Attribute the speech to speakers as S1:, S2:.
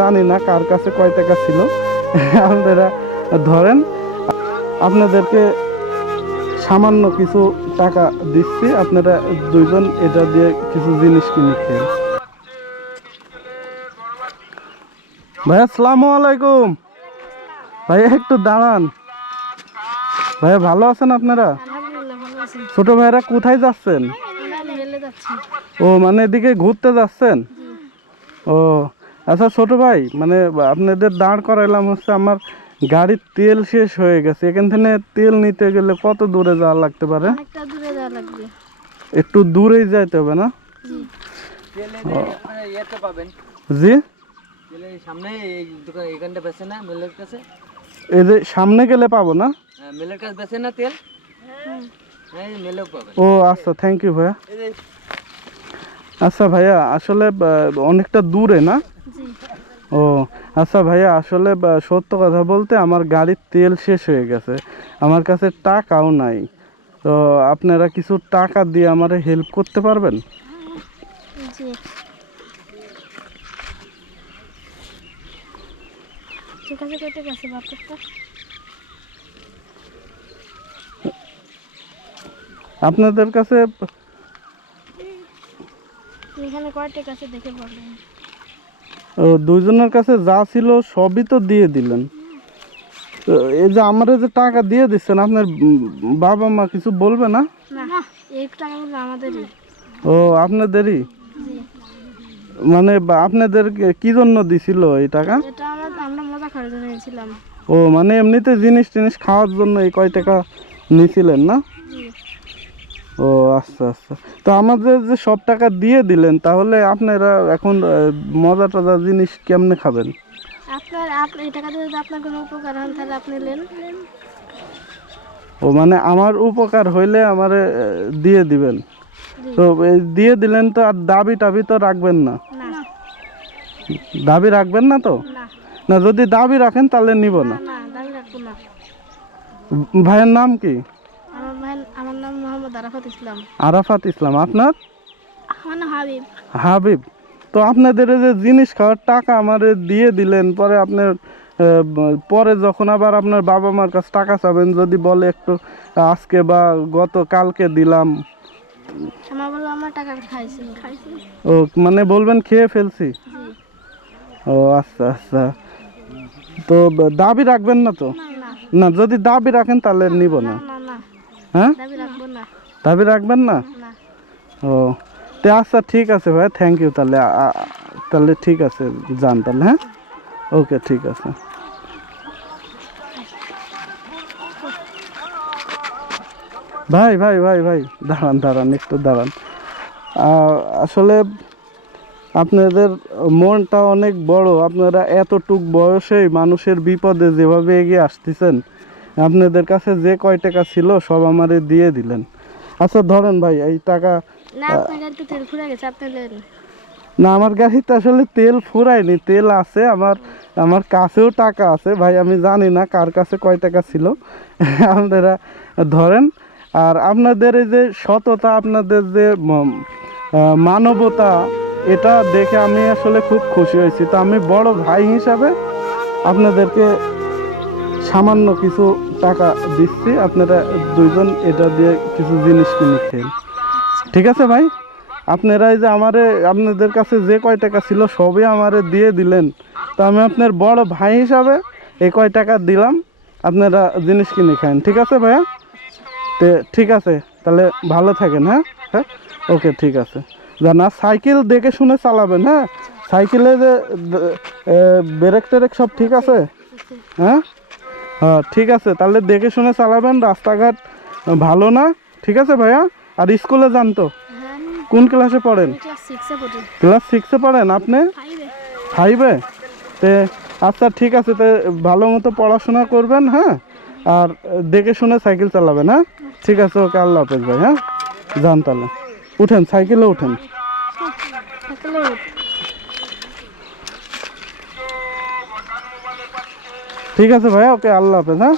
S1: জানি না কার কাছে কয় টাকা ছিল। আপনারা ধরেন আপনাদেরকে সামান্য কিছু টাকা দিচ্ছি আপনারা দুইজন এটা দিয়ে কিছু জিনিস কিনে খেয়ে ভাই আসসালামু আলাইকুম। ভাই একটু দাঁড়ান। ভাইয়া ভালো আছেন আপনারা? ছোট ভাইরা কোথায় যাচ্ছেন? ও মানে এদিকে ঘুরতে যাচ্ছেন? ও আচ্ছা ছোট ভাই মানে আপনাদের দাঁড় করাইলাম হচ্ছে আমার গাড়ির তেল শেষ হয়ে গেছে। এখান থেকে তেল নিতে গেলে কত দূরে যাওয়া লাগতে পারে? একটু দূরেই যাইতে হবে না?
S2: জি।
S3: সামনে এই এখানটা বেচে না মিলের কাছে
S1: এই যে সামনে গেলে পাবো না?
S3: মিলের কাছে তেল
S1: ও আচ্ছা থ্যাংক ইউ ভাইয়া। আচ্ছা ভাইয়া আসলে অনেকটা দূরে না? ও আচ্ছা ভাইয়া আসলে সত্য কথা বলতে আমার গাড়ির তেল শেষ হয়ে গেছে। আমার কাছে টাকাও নাই। তো আপনারা কিছু টাকা দিয়ে আমার হেল্প করতে পারবেন? আপনাদের কাছে
S2: এখানে দেখে বলবেন
S1: দুইজনের কাছে যা ছিল সবই তো দিয়ে দিলেন। এই যে আমার যে টাকা দিয়ে দিচ্ছেন আপনার বাবা মা কিছু বলবে না? ও আপনাদেরই? মানে আপনাদের কি জন্য দিছিল এই টাকা? ও মানে এমনিতে জিনিস টিনিস খাওয়ার জন্য এই কয় টাকা নিছিলেন না? ও আচ্ছা আচ্ছা। তো আমাদের যে সব টাকা দিয়ে দিলেন তাহলে আপনারা এখন মজা টজা জিনিস কেমনে খাবেন?
S2: আপনার আপনি এই টাকাতে যদি আপনার কোনো উপকার হন তাহলে আপনি নেন।
S1: ও মানে আমার উপকার হইলে আমারে দিয়ে দিবেন? তো দিয়ে দিলেন তো আর দাবি টাবি তো রাখবেন না? দাবি রাখবেন না তো?
S2: না।
S1: যদি দাবি রাখেন তাহলে নিব না। ভাইয়ের নাম কি
S2: আমার ভাই আমার নাম মোহাম্মদ আরাফাত ইসলাম।
S1: আরাফাত ইসলাম আপনার?
S2: হাবিব।
S1: হাবিব তো আপনাদের যে জিনিস খাওয়ার টাকা আমারে দিয়ে দিলেন পরে আপনার পরে যখন আবার আপনার বাবা মার কাছে টাকা চাবেন যদি বলে একটু আজকে বা গত কালকে দিলাম। ও মানে বলবেন খেয়ে ফেলছি? ও আচ্ছা আচ্ছা। তো দাবি রাখবেন না তো?
S2: না
S1: যদি দাবি রাখেন তাহলে নিব না। হ্যাঁ?
S2: দাবি
S1: রাখবেন না? ও তো আচ্ছা ঠিক আছে ভাই থ্যাংক ইউ তাহলে তাহলে ঠিক আছে যান তাহলে হ্যাঁ? ওকে ঠিক আছে। ভাই ভাই ভাই ভাই দাঁড়ান দাঁড়ান একটু দাঁড়ান। আসলে আপনাদের মনটা অনেক বড় আপনারা এতটুক বয়সেই মানুষের বিপদে যেভাবে এগিয়ে আসতেছেন আপনাদের কাছে যে কয় টাকা ছিল সব আমারে দিয়ে দিলেন। আচ্ছা ধরেন ভাই এই টাকা
S2: না আপনার গাড়িতে তেল ফুরে গেছে আপনি নেন
S1: না আমার গাড়িতে আসলে তেল ফুরায়নি তেল আছে আমার আমার কাছেও টাকা আছে। ভাই আমি জানি না কার কাছে কয় টাকা ছিল। আপনারা ধরেন আর আপনাদের এই যে সততা আপনাদের যে মানবতা এটা দেখে আমি আসলে খুব খুশি হয়েছি। তো আমি বড় ভাই হিসাবে আপনাদেরকে সামান্য কিছু টাকা দিচ্ছি, আপনারা দুইজন এটা দিয়ে কিছু জিনিস কিনে খেন ঠিক আছে ভাই? আপনারা এই যে আমারে, আপনাদের কাছে যে কয় টাকা ছিল সবই আমারে দিয়ে দিলেন। তো আমি আপনার বড় ভাই হিসাবে এই কয় টাকা দিলাম, আপনারা জিনিস কিনে খান। ঠিক আছে ভাইয়া? তে ঠিক আছে, তাহলে ভালো থাকেন হ্যাঁ? হ্যাঁ? ওকে, ঠিক আছে। জানা সাইকেল দেখে শুনে চালাবেন হ্যাঁ? সাইকেলে যে ব্রেক টেরেক সব ঠিক আছে? হ্যাঁ? ঠিক আছে তাহলে দেখে শুনে চালাবেন রাস্তাঘাট ভালো না? ঠিক আছে ভাইয়া? আর স্কুলে যান তো।
S2: হ্যাঁ
S1: কোন ক্লাসে পড়েন?
S2: ক্লাস সিক্সে পড়ি
S1: পড়েন আপনি?
S2: ফাইভে
S1: ফাইভে তে আচ্ছা ঠিক আছে তে ভালো মতো পড়াশোনা করবেন হ্যাঁ? আর দেখে শুনে সাইকেল চালাবেন হ্যাঁ? ঠিক আছে ওকে আল্লাহ হাফেজ ভাই হ্যাঁ? যান তাহলে। উঠেন সাইকেলে উঠেন
S2: সকালে উঠ
S1: ঠিক আছে ভাই ওকে আল্লাহ হাফেজ হ্যাঁ?